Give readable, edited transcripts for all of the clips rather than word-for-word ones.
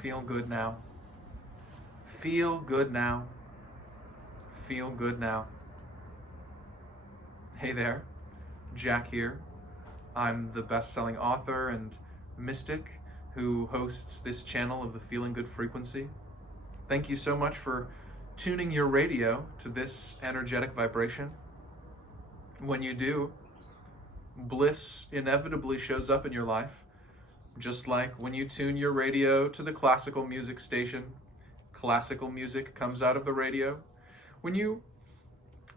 Feel good now. Feel good now. Feel good now. Hey there, Jack here. I'm the best-selling author and mystic who hosts this channel of the Feeling Good frequency. Thank you so much for tuning your radio to this energetic vibration. When you do, bliss inevitably shows up in your life. Just like when you tune your radio to the classical music station, classical music comes out of the radio. When you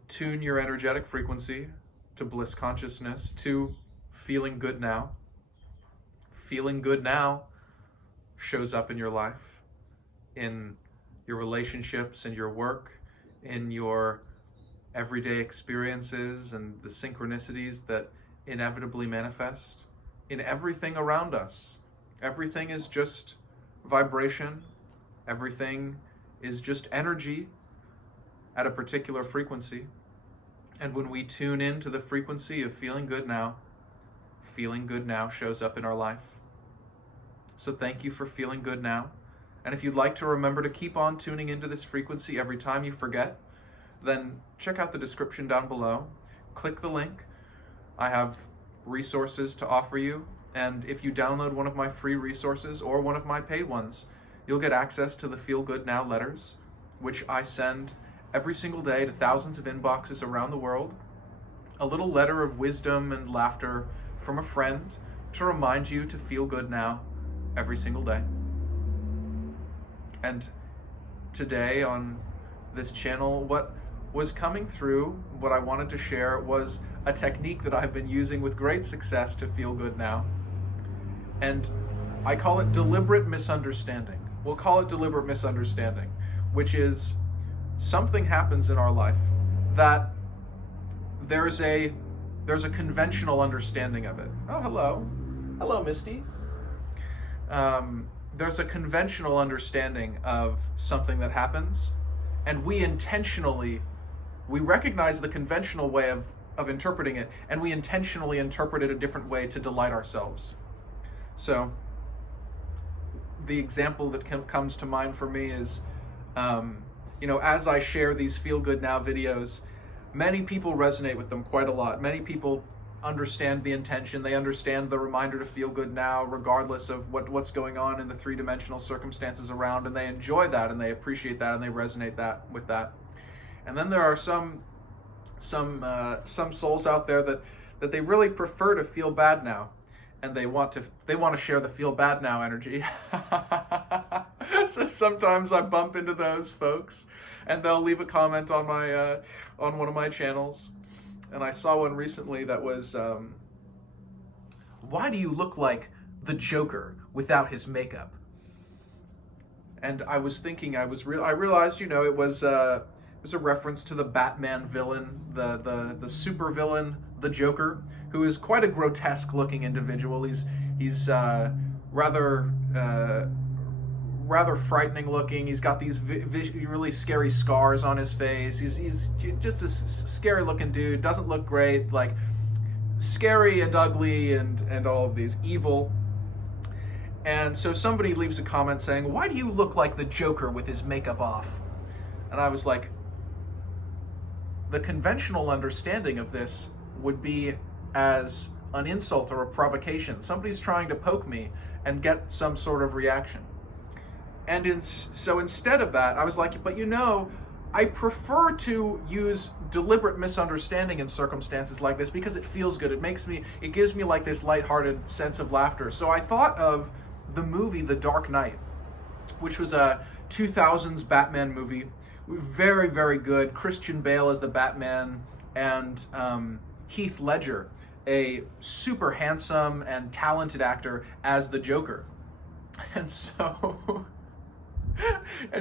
tune your energetic frequency to bliss consciousness, to feeling good now, feeling good now shows up in your life, in your relationships, in your work, in your everyday experiences and the synchronicities that inevitably manifest in everything around us. Everything is just vibration. Everything is just energy at a particular frequency. And when we tune into the frequency of feeling good now shows up in our life. So thank you for feeling good now. And if you'd like to remember to keep on tuning into this frequency every time you forget, then check out the description down below. Click the link. I have resources to offer you, and if you download one of my free resources or one of my paid ones, you'll get access to the Feel Good Now letters, which I send every single day to thousands of inboxes around the world. A little letter of wisdom and laughter from a friend to remind you to feel good now every single day. And today on this channel, what was coming through, what I wanted to share was a technique that I've been using with great success to feel good now. And I call it deliberate misunderstanding. We'll call it deliberate misunderstanding, which is something happens in our life that there's a conventional understanding of it. Oh, hello. Hello, Misty. There's a conventional understanding of something that happens, and we recognize the conventional way of interpreting it, and we intentionally interpret it a different way to delight ourselves. So the example that comes to mind for me is, as I share these Feel Good Now videos, many people resonate with them quite a lot. Many people understand the intention. They understand the reminder to feel good now, regardless of what's going on in the three-dimensional circumstances around, and they enjoy that, and they appreciate that, and they resonate with that. And then there are some souls out there that they really prefer to feel bad now, and they want to share the feel bad now energy. So sometimes I bump into those folks, and they'll leave a comment on one of my channels. And I saw one recently that was, why do you look like the Joker without his makeup? And I was thinking, I realized, it was a reference to the Batman villain, the super villain, the Joker, who is quite a grotesque looking individual. He's rather frightening looking. He's got these really scary scars on his face. He's just a scary looking dude. Doesn't look great, like scary and ugly and all of these, evil. And so somebody leaves a comment saying, why do you look like the Joker with his makeup off? And I was like, the conventional understanding of this would be as an insult or a provocation. Somebody's trying to poke me and get some sort of reaction. And so instead of that, I was like, but I prefer to use deliberate misunderstanding in circumstances like this because it feels good. It gives me like this lighthearted sense of laughter. So I thought of the movie The Dark Knight, which was a 2000s Batman movie. Very, very good. Christian Bale as the Batman, and Heath Ledger, a super handsome and talented actor, as the Joker. And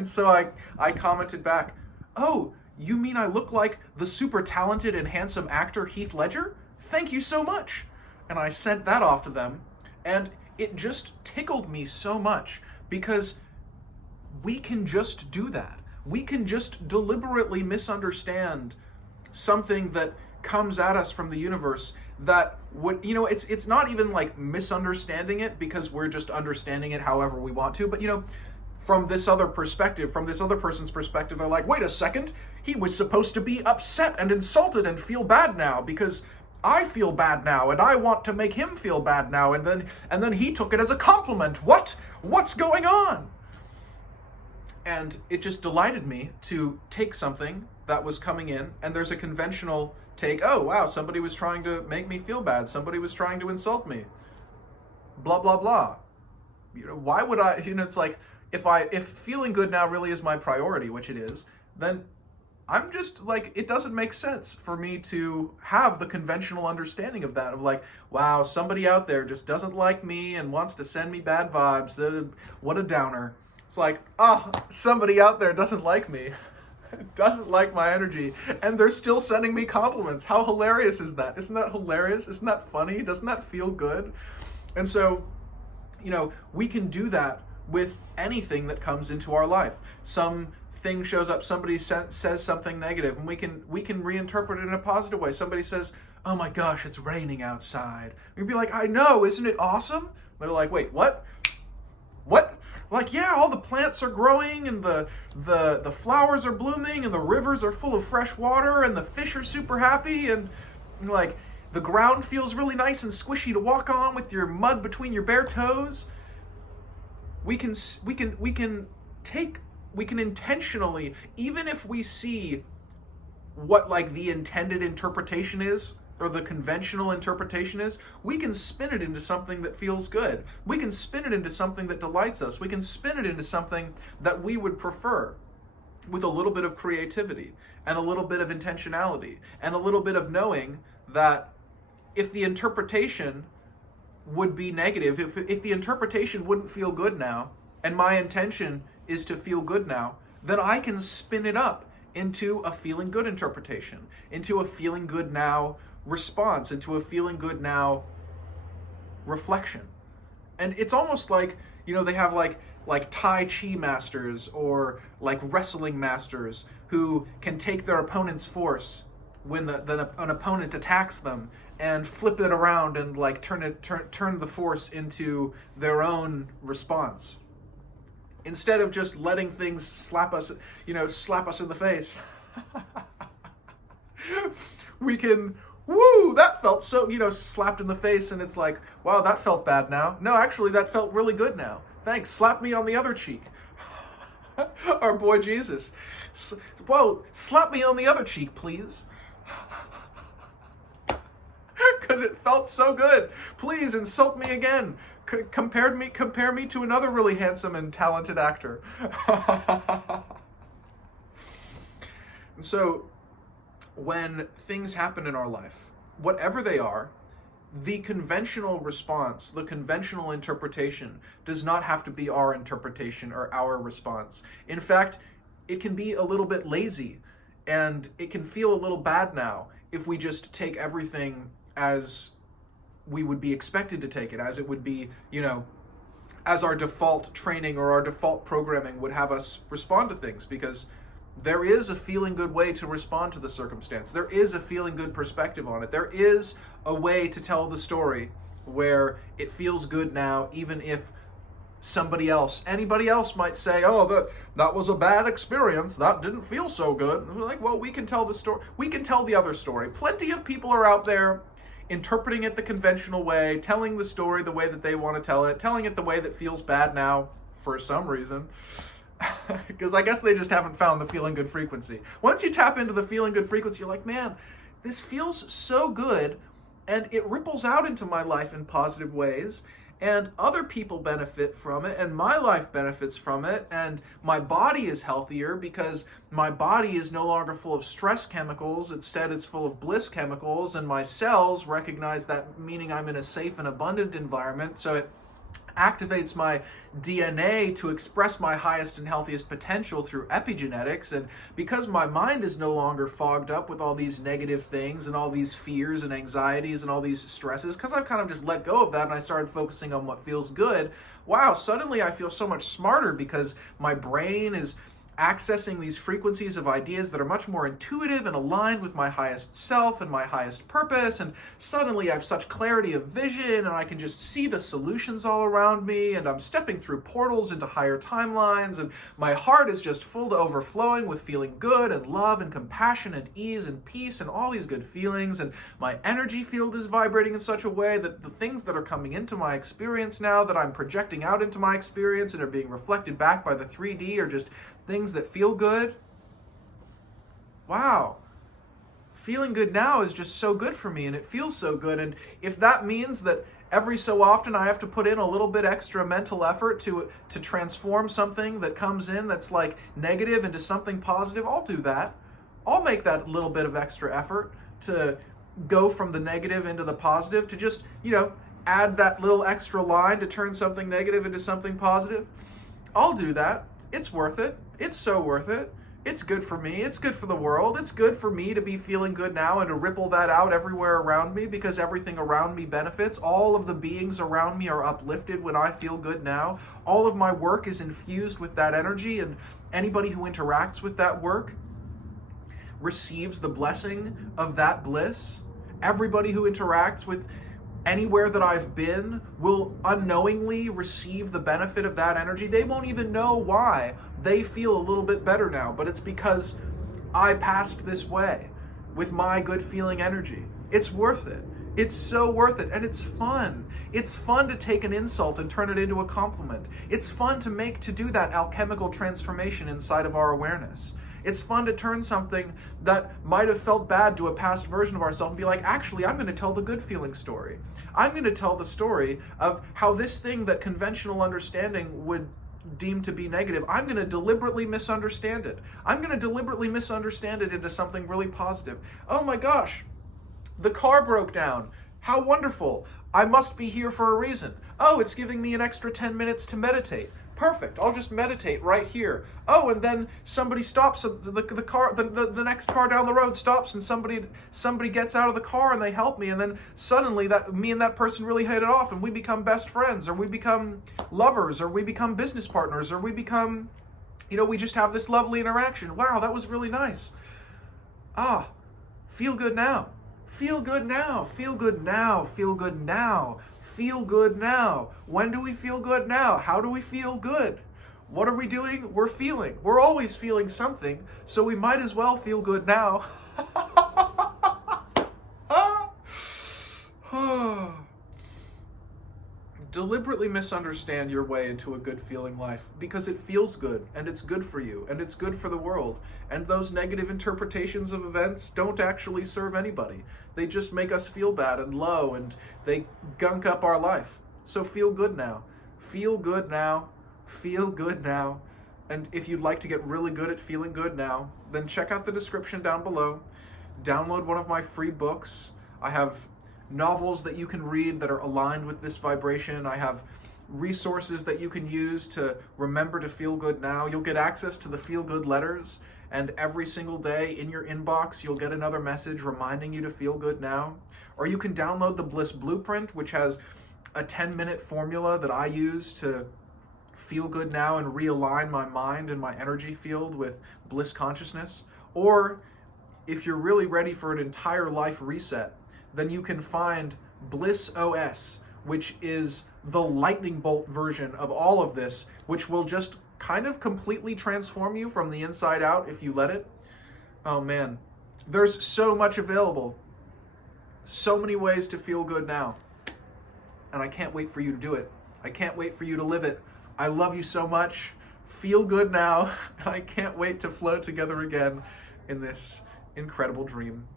so I commented back, oh, you mean I look like the super talented and handsome actor Heath Ledger? Thank you so much. And I sent that off to them, and it just tickled me so much, because we can just do that. We can just deliberately misunderstand something that comes at us from the universe that would, it's not even like misunderstanding it because we're just understanding it however we want to, but from this other perspective, from this other person's perspective, they're like, wait a second, he was supposed to be upset and insulted and feel bad now because I feel bad now and I want to make him feel bad now, and then he took it as a compliment. What's going on? And it just delighted me to take something that was coming in, and there's a conventional take, oh wow, somebody was trying to make me feel bad, somebody was trying to insult me, blah blah blah. Why would I, it's like, if feeling good now really is my priority, which it is, then I'm just like, it doesn't make sense for me to have the conventional understanding of that, of like, wow, somebody out there just doesn't like me and wants to send me bad vibes. What a downer. It's like, somebody out there doesn't like me, doesn't like my energy, and they're still sending me compliments. How hilarious is that? Isn't that hilarious? Isn't that funny? Doesn't that feel good? And so, we can do that with anything that comes into our life. Something shows up, somebody says something negative, and we can reinterpret it in a positive way. Somebody says, oh my gosh, it's raining outside. We'd be like, I know, isn't it awesome? They're like, wait, what? Like, yeah, all the plants are growing, and the flowers are blooming, and the rivers are full of fresh water, and the fish are super happy, and like, the ground feels really nice and squishy to walk on with your mud between your bare toes. We can intentionally, even if we see what like the intended interpretation is, or the conventional interpretation is, we can spin it into something that feels good. We can spin it into something that delights us. We can spin it into something that we would prefer, with a little bit of creativity and a little bit of intentionality and a little bit of knowing that if the interpretation would be negative, if the interpretation wouldn't feel good now, and my intention is to feel good now, then I can spin it up into a feeling good interpretation, into a feeling good now response, into a feeling good now reflection. And it's almost like, they have like Tai Chi masters or like wrestling masters who can take their opponent's force when an opponent attacks them and flip it around and like turn the force into their own response. Instead of just letting things slap us in the face. We can, that felt so, slapped in the face, and it's like, wow, that felt bad now. No, actually, that felt really good now. Thanks, slap me on the other cheek. Our boy Jesus. Whoa, slap me on the other cheek, please. Because it felt so good. Please insult me again. Compare me to another really handsome and talented actor. And so, when things happen in our life, whatever they are, the conventional response, the conventional interpretation does not have to be our interpretation or our response. In fact, it can be a little bit lazy, and it can feel a little bad now if we just take everything as we would be expected to take it, as it would be, as our default training or our default programming would have us respond to things, because there is a feeling good way to respond to the circumstance. There is a feeling good perspective on it. There is a way to tell the story where it feels good now, even if anybody else might say, oh, that was a bad experience, that didn't feel so good. And we're like, well, we can tell the story. We can tell the other story. Plenty of people are out there interpreting it the conventional way, telling the story the way that they want to tell it, telling it the way that feels bad now for some reason. Because I guess they just haven't found the feeling good frequency. Once you tap into the feeling good frequency, you're like, man, this feels so good, and it ripples out into my life in positive ways, and other people benefit from it, and my life benefits from it, and my body is healthier because my body is no longer full of stress chemicals. Instead, it's full of bliss chemicals, and my cells recognize that, meaning I'm in a safe and abundant environment, so it activates my DNA to express my highest and healthiest potential through epigenetics. And because my mind is no longer fogged up with all these negative things and all these fears and anxieties and all these stresses, because I've kind of just let go of that and I started focusing on what feels good, wow, suddenly I feel so much smarter because my brain is accessing these frequencies of ideas that are much more intuitive and aligned with my highest self and my highest purpose. And suddenly I have such clarity of vision, and I can just see the solutions all around me, and I'm stepping through portals into higher timelines, and my heart is just full to overflowing with feeling good and love and compassion and ease and peace and all these good feelings. And my energy field is vibrating in such a way that the things that are coming into my experience now, that I'm projecting out into my experience and are being reflected back by the 3D, are just things that feel good. Wow. Feeling good now is just so good for me, and it feels so good. And if that means that every so often I have to put in a little bit extra mental effort to transform something that comes in that's like negative into something positive, I'll do that. I'll make that little bit of extra effort to go from the negative into the positive, to just, add that little extra line to turn something negative into something positive. I'll do that. It's worth it. It's so worth it. It's good for me. It's good for the world. It's good for me to be feeling good now and to ripple that out everywhere around me, because everything around me benefits. All of the beings around me are uplifted when I feel good now. All of my work is infused with that energy, and anybody who interacts with that work receives the blessing of that bliss. Everybody who interacts with anywhere that I've been will unknowingly receive the benefit of that energy. They won't even know why they feel a little bit better now, but it's because I passed this way with my good feeling energy. It's worth it. It's so worth it, and it's fun. It's fun to take an insult and turn it into a compliment. It's fun to do that alchemical transformation inside of our awareness. It's fun to turn something that might have felt bad to a past version of ourselves and be like, actually, I'm going to tell the good feeling story. I'm going to tell the story of how this thing that conventional understanding would deem to be negative, I'm going to deliberately misunderstand it. I'm going to deliberately misunderstand it into something really positive. Oh my gosh, the car broke down. How wonderful. I must be here for a reason. Oh, it's giving me an extra 10 minutes to meditate. Perfect. I'll just meditate right here. Oh, and then somebody stops. The next car down the road stops, and somebody gets out of the car and they help me. And then suddenly that me and that person really hit it off, and we become best friends, or we become lovers, or we become business partners, or we become, we just have this lovely interaction. Wow, that was really nice. Feel good now. Feel good now. Feel good now. Feel good now. Feel good now. When do we feel good now? How do we feel good? What are we doing? We're feeling. We're always feeling something, so we might as well feel good now. Deliberately misunderstand your way into a good feeling life, because it feels good, and it's good for you, and it's good for the world. And those negative interpretations of events don't actually serve anybody. They just make us feel bad and low, and they gunk up our life. So feel good now. Feel good now. Feel good now. And if you'd like to get really good at feeling good now, then check out the description down below. Download one of my free books. I have novels that you can read that are aligned with this vibration. I have resources that you can use to remember to feel good now. You'll get access to the feel good letters, and every single day in your inbox you'll get another message reminding you to feel good now. Or you can download the Bliss Blueprint, which has a 10-minute formula that I use to feel good now and realign my mind and my energy field with bliss consciousness. Or if you're really ready for an entire life reset, then you can find Bliss OS, which is the lightning bolt version of all of this, which will just kind of completely transform you from the inside out if you let it. Oh man, there's so much available. So many ways to feel good now. And I can't wait for you to do it. I can't wait for you to live it. I love you so much. Feel good now. I can't wait to flow together again in this incredible dream.